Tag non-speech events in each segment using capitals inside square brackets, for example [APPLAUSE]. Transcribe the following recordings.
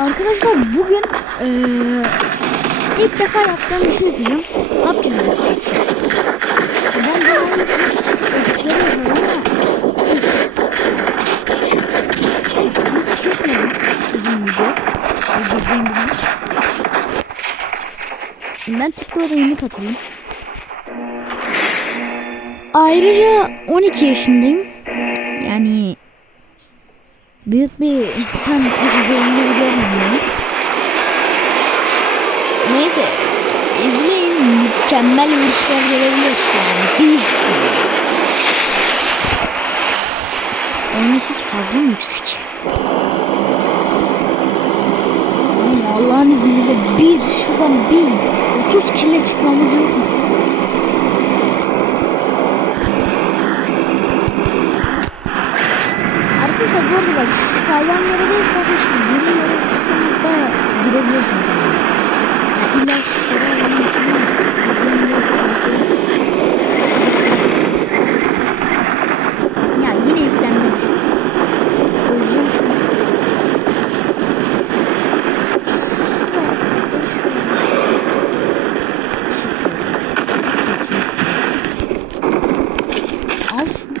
Arkadaşlar bugün eee ilk defa yaptığım bir şey yapacağım. PUBG videosu çekeceğim. Ben genellikle hiç editleri yapıyorum ama hiç hiç çekmedim uzun video. Öldürdüğüm bir maç. Ben TikTok'a yeni katılayım. Ayrıca 12 yaşındayım. Yani büyük bir insan üzerinde görmüyorum. Neyse. İzleyin mükemmel vuruşlar gelebilir şu an. Büyük. Oyunun sesi fazla mı yüksek? Allah'ın izniyle bir şuradan bir 30 kille çıkmamız yok mu? Arkadaşlar bu arada bak şu sağlam yere değil sadece şu geri yere girebiliyorsunuz ama. Yani illa şu alanın içine girdiğinde Ya yine yüklenmedi. Öleceğim şimdi. Al şunu.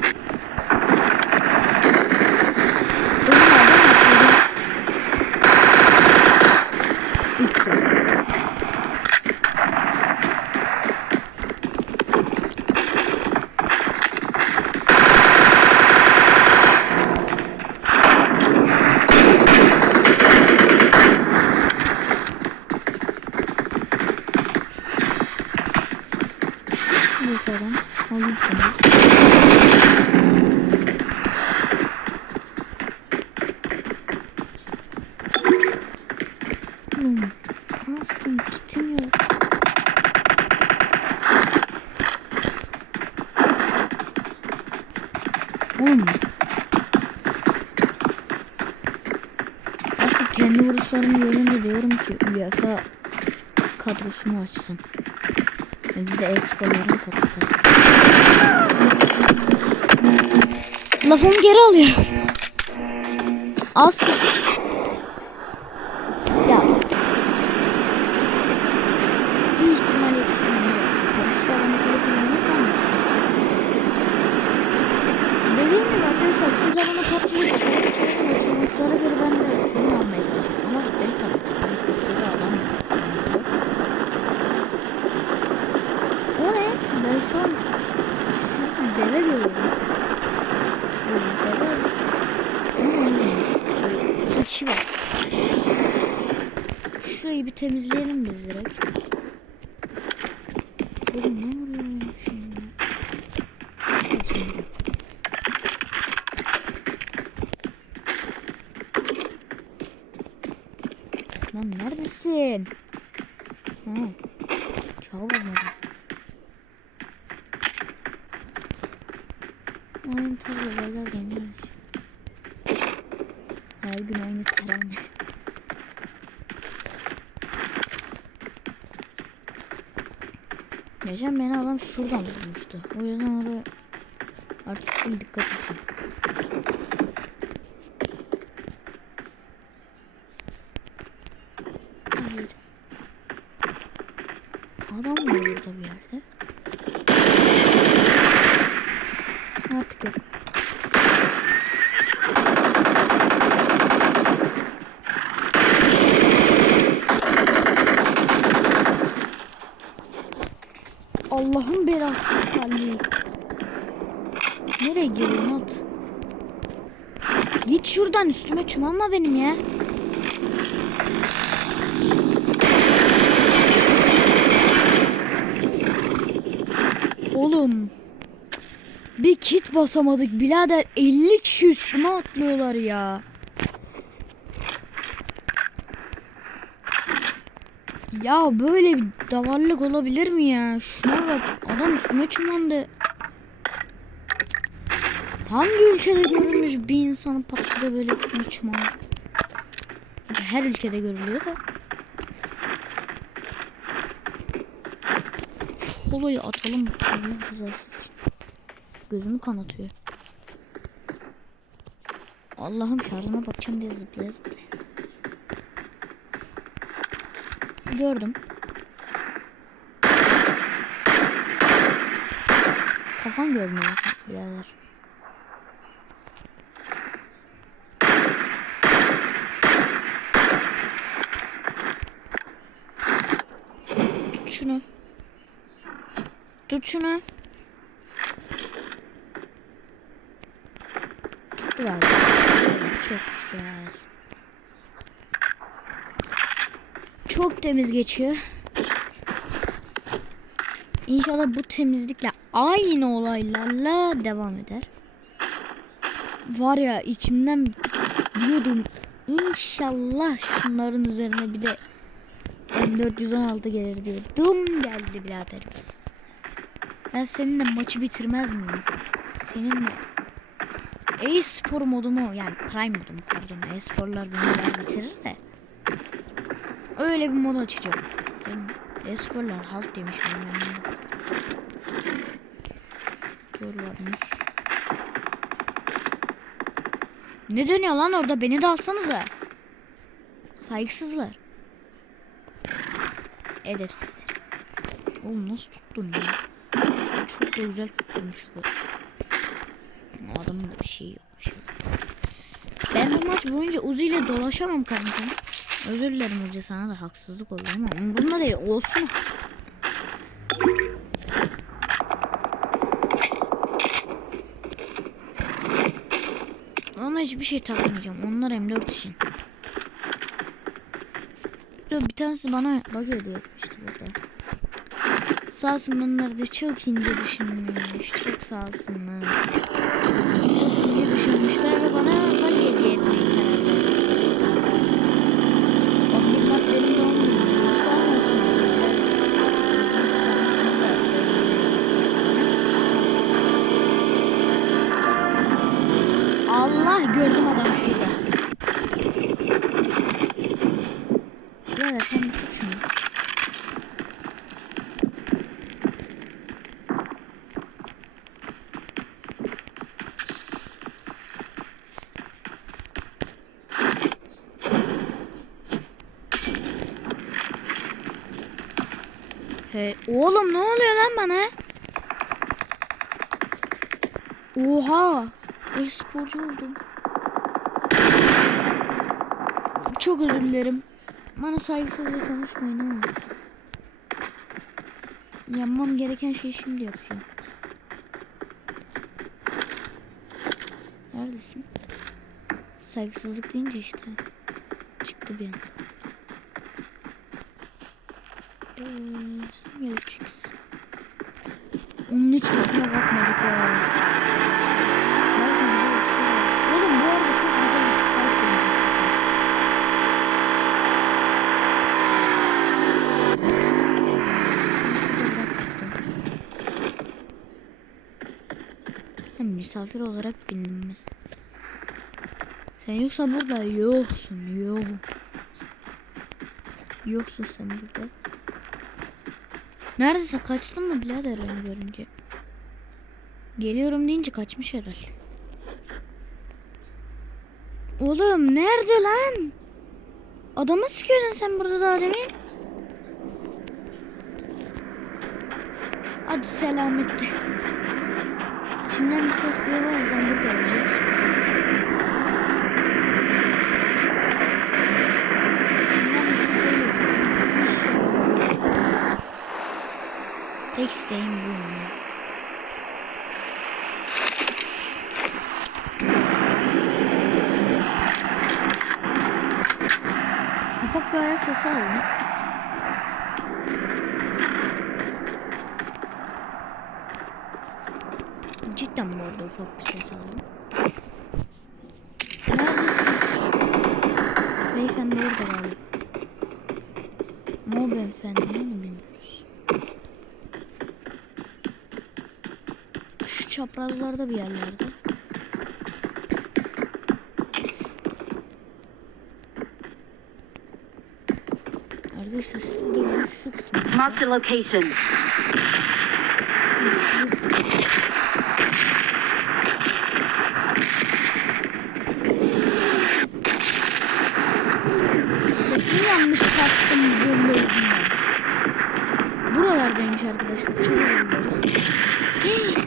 Bakalım. Alayım seni. Oğlum, ne yaptın? Kitim yok. Oğlum. Artık kendi vuruşlarımı görünce diyorum ki UEFA kadrosunu açsın. Yani biz de e-sporların katılsak. Lafımı geri alıyorum. Asla. Ya. Bir ihtimal yetişsin. Konuşta bana göre kullanırsan yetişsin. Dediğim gibi arkadaşlar siz de bana PUBG'yi dışarı çıkın ve sonuçlara göre ben de bunu almaya çalışıyorum. Ama beni tabii ki birlikte size adam O ne? Ben şu an şurada deve görüyorum. Böyle deve. Hmm. Keçi var. Şurayı bir temizleyelim biz direkt. Oğlum ne vuruyor ya şimdi? Şimdi. Lan neredesin? Ha. Çağırmadım. Oyun tabii böyle dönüyor. Her gün aynı taran. Geçen beni adam şuradan vurmuştu. O yüzden oraya artık full dikkat edin. Hayır. Adam var burada bir yerde. Artık yok. Allah'ın kalbi. Nereye giriyorsun at? Git şuradan üstüme çumanma benim ya. Oğlum. Bir kit basamadık birader 50 kişi üstüme atlıyorlar ya. Ya böyle bir davarlık olabilir mi ya? Şuna bak adam üstüme çumandı. Hangi ülkede görülmüş bir insanın patlıda böyle üstüne çumandı? Her ülkede görülüyor da. Koloyu atalım. Gözümü kanatıyor. Allah'ım şarjıma bakacağım diye zıplaya zıplaya. Gördüm. Kafan görmüyor birader. Tut şunu. Tut şunu. Tuttu galiba. Çok güzel. Çok temiz geçiyor. İnşallah bu temizlikle aynı olaylarla devam eder. Var ya içimden diyordum inşallah şunların üzerine bir de M416 gelir diyordum geldi biraderimiz. Ben seninle maçı bitirmez miyim? Seninle e-spor modumu yani prime modumu pardon e-sporlar beni bitirir de öyle bir mod açacağım. Ben e-sporlar halt demiş ben Görüyormuş. Ne dönüyor lan orada beni de alsanıza. Saygısızlar. Edepsizler. Oğlum nasıl tuttun ya? Çok da güzel tutmuşlar. Adamın da bir şey yokmuş. Ben bu maç boyunca Uzi ile dolaşamam kanka. Özür dilerim Uzi sana da haksızlık oldu ama bunda değil olsun. Ona hiçbir şey takmayacağım. Onlar M4 için. Bir tanesi bana bug hediye etmişti burada. Sağ olsunlar da çok ince düşünmüş. Çok sağ olsunlar. Çok ince düşünmüşler ve bana bug hediye. Onlar benim E-sporcu oldum. Çok özür dilerim. Bana saygısızca konuşmayın ama. Yapmam gereken şeyi şimdi yapıyorum. Neredesin? Saygısızlık deyince işte. Çıktı bir anda. Ee, sen geleceksin. Onun hiç bakına bakmadık ya. Oğlum bu arada çok güzel bir fight dönüyor. Hem misafir olarak bindim ben. Sen yoksa burada yoksun yok. Yoksun sen burada. Neredesin kaçtın mı birader beni görünce? Geliyorum deyince kaçmış herhalde. Oğlum nerede lan? Adamı sıkıyordun sen burada daha demin. Hadi selametle. İçimden bir ses diyor var ya, sen burada. İçimden bir ses geliyor. Tek isteğim bu. Ufak bir ayak sesi aldım. Ufak bir ses aldım. Neredesin? Beyefendi orada galiba. Ama o beyefendi mi bilmiyoruz. Şu çaprazlarda bir yerlerde. Arkadaşlar siz de şu kısmı. Marked a location. Ses Nasıl yanlış bu bomba yüzünden? Buralardaymış arkadaşlar. Çok özür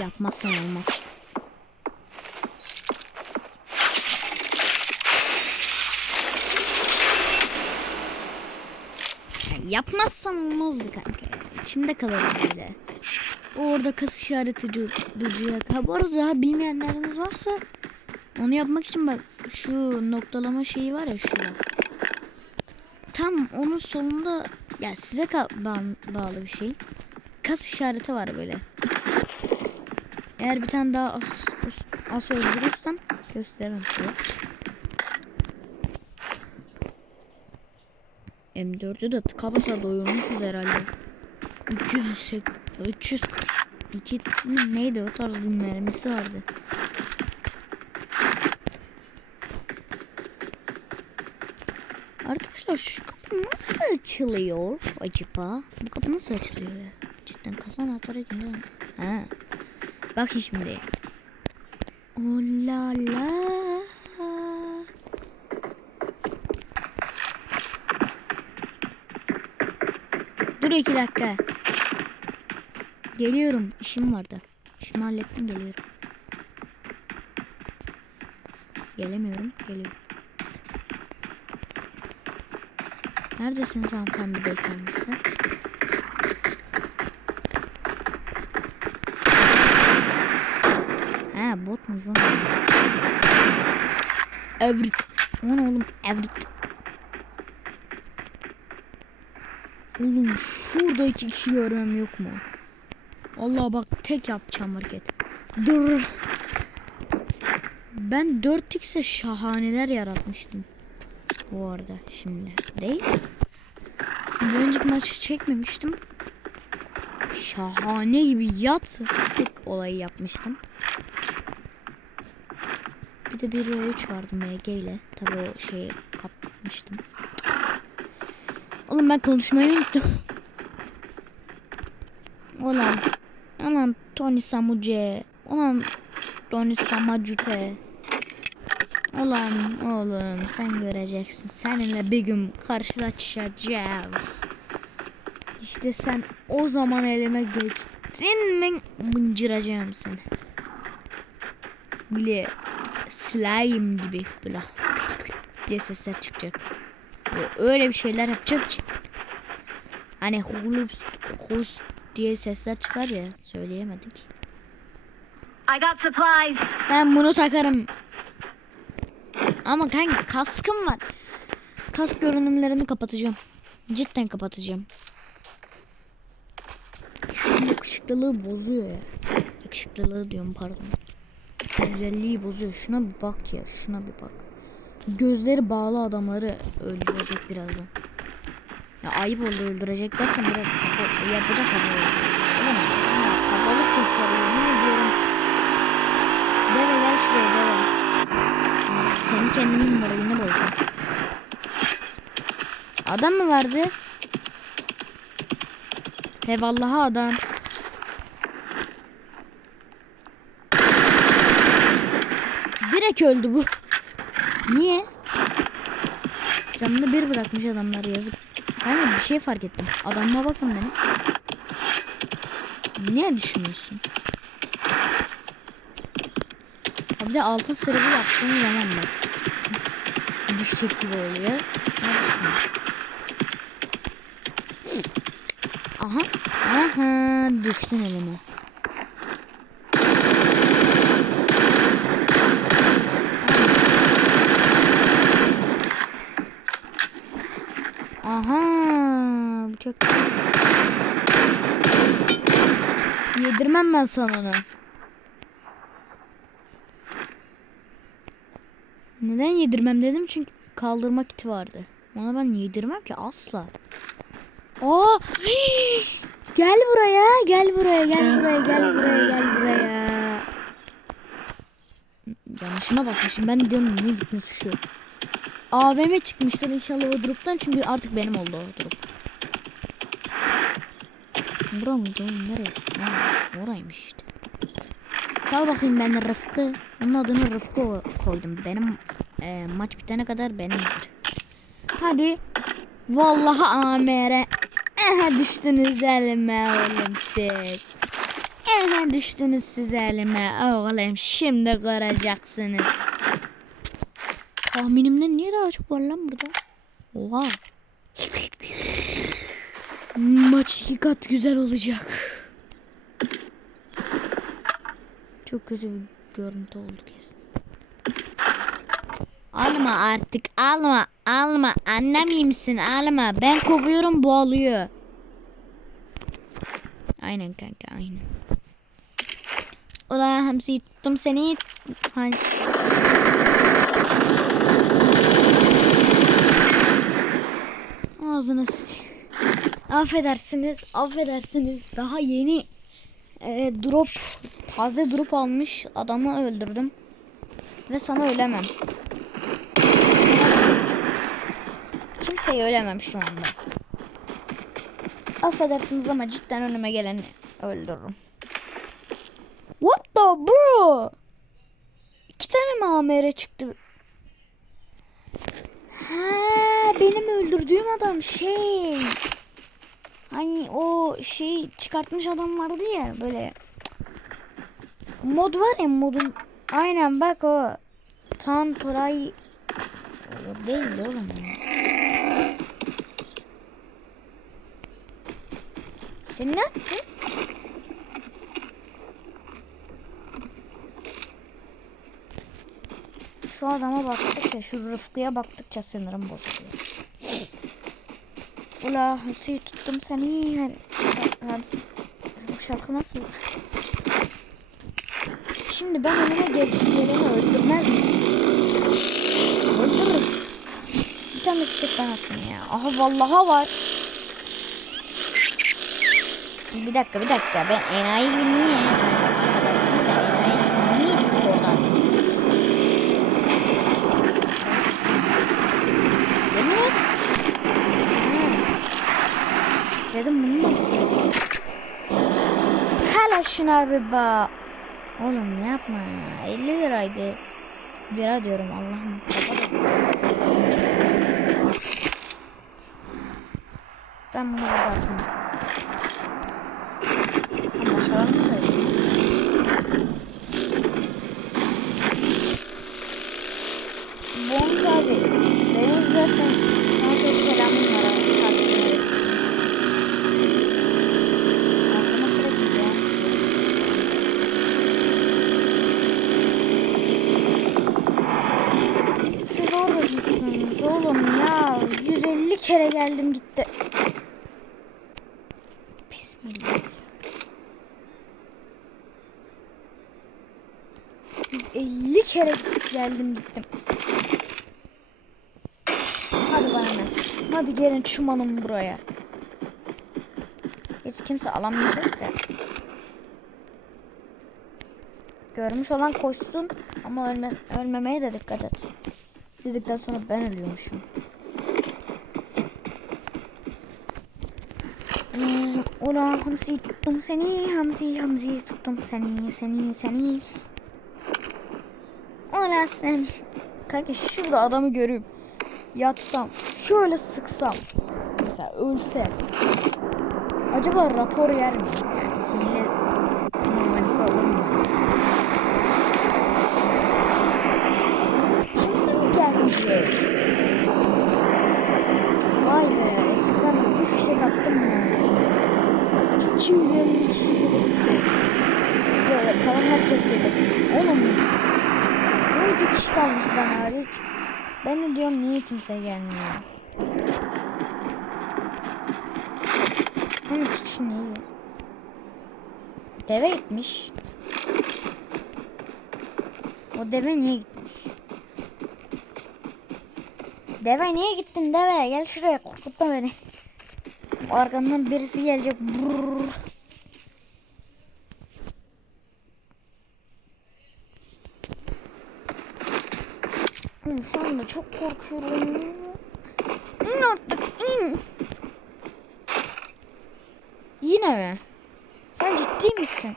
Yapmazsan olmaz. Ya Yapmazsam olmazdı kanka. İçimde kalır böyle. Orada kas işareti du- duracak. Ha bu arada bilmeyenleriniz varsa onu yapmak için bak şu noktalama şeyi var ya şurada. Tam onun solunda ya size ba- bağlı bir şey. Kas işareti var böyle. Eğer bir tane daha as, as, as öldürürsem gösteririm size. M4'ü de tıka basa doyurmuşuz herhalde. 300 sek 300 2 neydi o tarz bir mermisi vardı. Arkadaşlar şu kapı nasıl açılıyor acaba? Bu kapı nasıl açılıyor ya? Cidden kasa anahtarı gidiyor. Ha. Bak şimdi. Oh la. Dur iki dakika. Geliyorum. İşim vardı. İşimi hallettim geliyorum. Gelemiyorum. Geliyorum. Neredesiniz hanımefendi beyefendisi? O. Evrit. O ne oğlum? Evrit. Oğlum şurada iki kişi görmem yok mu? Allah bak tek yapacağım hareket. Dur. Ben 4x'e şahaneler yaratmıştım. Bu arada şimdi değil. Bir önceki maçı çekmemiştim. Şahane gibi yat olayı yapmıştım. Bir de 1 ve 3 vardı MG ile. Tabi o şeyi kapmıştım. Oğlum ben konuşmayı unuttum. Ulan. Ulan Tony Samuce. Ulan Tony Samacute. Ulan oğlum sen göreceksin. Seninle bir gün karşılaşacağız. İşte sen o zaman elime geçtin mi mıncıracağım seni. Böyle slime gibi böyle diye sesler çıkacak. Öyle bir şeyler yapacak ki. Hani hulups hus diye sesler çıkar ya söyleyemedik. I got supplies. Ben bunu takarım. Ama kanka kaskım var. Kask görünümlerini kapatacağım. Cidden kapatacağım. Şu yakışıklılığı bozuyor ya. Yakışıklılığı diyorum pardon. Güzelliği bozuyor. Şuna bir bak ya. Şuna bir bak. Gözleri bağlı adamları öldürecek birazdan. Ya ayıp oldu öldürecek derken biraz kafa... Ya bu da kafa oldu. Kafalık gösteriyor. Ne diyorum? Deve gel şuraya deve. Kendi kendimin moralini bozdum. Adam mı vardı? He vallahi adam. Direkt öldü bu. Niye? Canını bir bırakmış adamlar yazık. De bir şey fark ettim. Adamıma bakın benim. Ne düşünüyorsun? Bir de altın sırrı yaptığım zaman bak. Düşecek gibi oluyor. Aha. Aha. Düştün elime. Aha. Bu çok... Ben sana onu. Neden yedirmem dedim çünkü kaldırma kiti vardı. Ona ben yedirmem ki asla. Aa! [GASPS] Gel buraya, gel buraya, gel buraya, gel buraya, gel buraya. yanlışına bakmışım. Ben diyorum niye gitmesi şu. AVM çıkmışlar inşallah o drop'tan çünkü artık benim oldu o drop. Bura mıydı oğlum nereye? Ha, oraymış işte. Sal bakayım ben Rıfkı. Onun adını Rıfkı koydum. Benim e, maç bitene kadar benimdir. Hadi. Vallahi amere. Ehe düştünüz elime oğlum siz. Ehe düştünüz siz elime oğlum. Şimdi göreceksin. Tahminimden niye daha çok var lan burada? Oha. Maç iki kat güzel olacak. Çok kötü bir görüntü oldu kesin. Alma artık alma alma annem iyi misin alma ben kovuyorum bu alıyor. Aynen kanka aynen. Ulan hamsi tuttum seni. Hani. Affedersiniz, affedersiniz. Daha yeni e, drop, taze drop almış adamı öldürdüm. Ve sana ölemem. Kimseyi ölemem şu anda. Affedersiniz ama cidden önüme geleni öldürürüm. What the bro? İki tane mi AMR çıktı? Ha, benim öldürdüğüm adam şey. Hani o şey çıkartmış adam vardı ya böyle. Mod var ya modun. Aynen bak o. Tan Toray. Değil oğlum. Sen ne yaptın? Şu adama baktıkça, şu Rıfkı'ya baktıkça sinirim bozuluyor. Ula Hamsi'yi tuttum seni. Hamsi. Bu şarkı nasıl? Şimdi ben önüme gel geleni öldürmez miyim? Öldürürüm. Bir tane çiçek ben atayım ya. Aha vallaha var. Bir dakika bir dakika ben enayi gibi niye? Affedersiniz de enayi gibi niye gittik oradan? Yemin et. Ha. Dedim bunu da Hala şuna bir bak. Oğlum ne yapma ya. 50 liraydı. Lira diyorum Allah'ım. Ben bunu burada atayım. Başaralım da. Bonk abi. Beni izlersen sana çok selamım var abi. Takip ederim. Aklıma sürekli ya. Siz oradasınız oğlum ya. 150 kere geldim gitti. Bismillah. 150 kere geldim gittim. Hadi bana? Hadi gelin çumalım buraya. Hiç kimse alamayacak da. Görmüş olan koşsun ama ölme, ölmemeye de dikkat et. Dedikten sonra ben ölüyormuşum. Ulan Hamsi tuttum seni, Hamsi Hamsi tuttum seni, seni, seni. Ulan sen. Kanka şurada adamı görüp yatsam, şöyle sıksam, mesela ölse. Acaba rapor yer mi? Yani hile numarası olur mu? Kimse mi gelmeyecek? Vay be eskiden bir fişek attım ya. 250 kişi gelirdi. Böyle kalan herkes gelir. Oğlum 12 kişi kalmış ben hariç. Ben de diyorum niye kimse gelmiyor. 12 kişi geliyor? Deve gitmiş. O deve niye gitmiş? Deve niye gittin deve? Gel şuraya korkutma beni. Arkandan birisi gelecek. Brrr. Hı, Şu anda çok korkuyorum. İn artık in. Yine mi? Sen ciddi misin?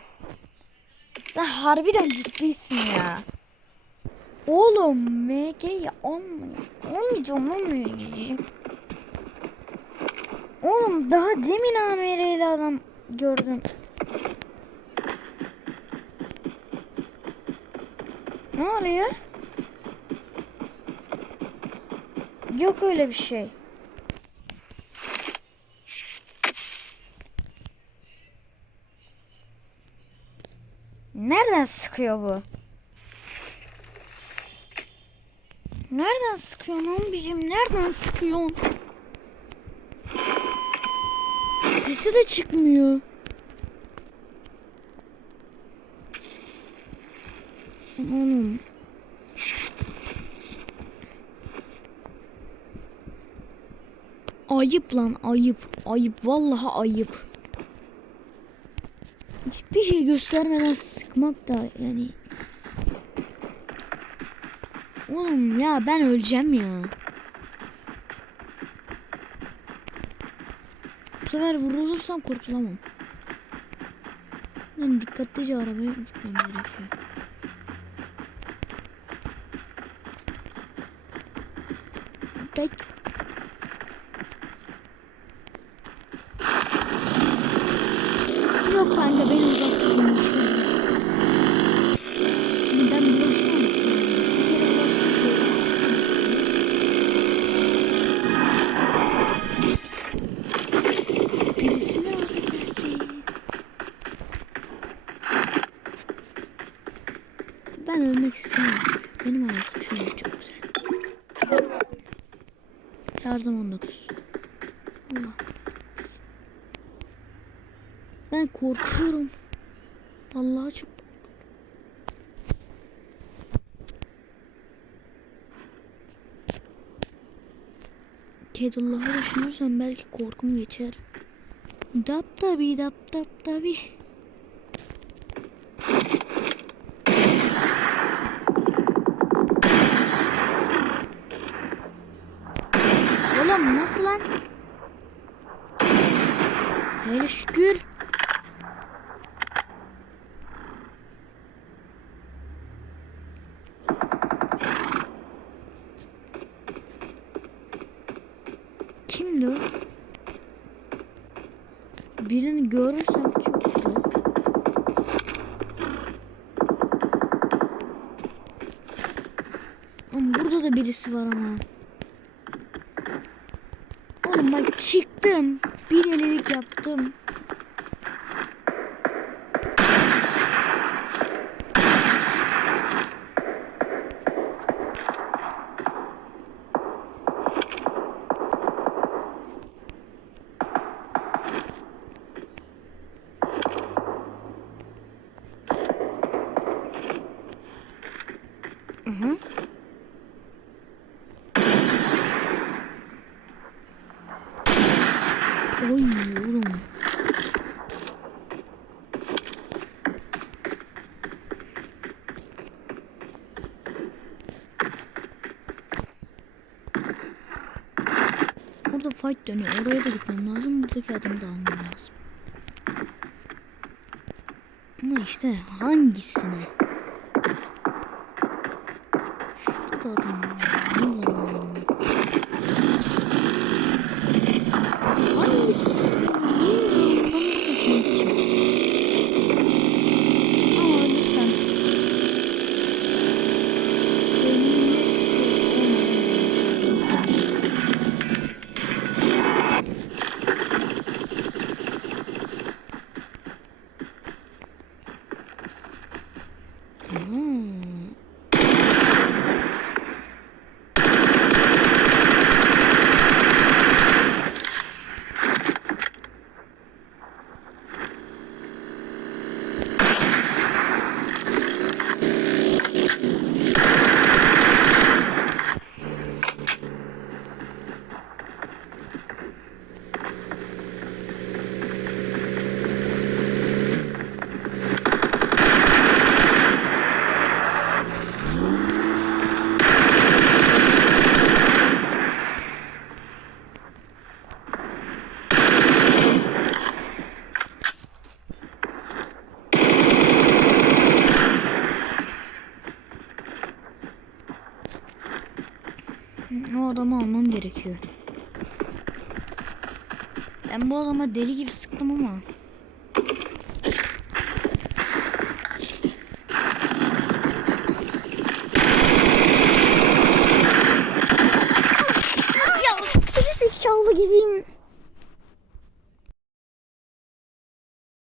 Sen harbiden ciddisin ya. Oğlum MG'yi almayın. Almayacağım lan MG'yi. Oğlum daha demin AMR'li adam gördüm. Ne oluyor? Yok öyle bir şey. Nereden sıkıyor bu? Nereden sıkıyorsun abicim? Nereden sıkıyorsun? Sesi de çıkmıyor. Oğlum. Ayıp lan ayıp. Ayıp vallahi ayıp. Hiçbir şey göstermeden sıkmak da yani. Oğlum ya ben öleceğim ya. Bu sefer vurulursam kurtulamam. Ben dikkatlice arabaya gitmem gerekiyor. Bek. Yok kanka beni uzak. Ben bulaşamam. Bir kere bulaştık Birisini öldürecek. Ben ölmek istemiyorum. Benim hayatım şu an çok güzel. Şarjım 19. Allah. Ben korkuyorum. Vallahi çok Kedullah'ı düşünürsem belki korkum geçer. Dap tabi dap dap tabi. Oğlum nasıl lan? Hele şükür. Kimdi o? Birini görürsem çok güzel. Ama burada da birisi var ama. Oğlum bak çıktım. Bir elilik yaptım. Hı hı. Oy oğlum. Burada fight dönüyor. Oraya da gitmem lazım. Buradaki adamı da almam lazım. Ama işte hangisine? Adama deli gibi ama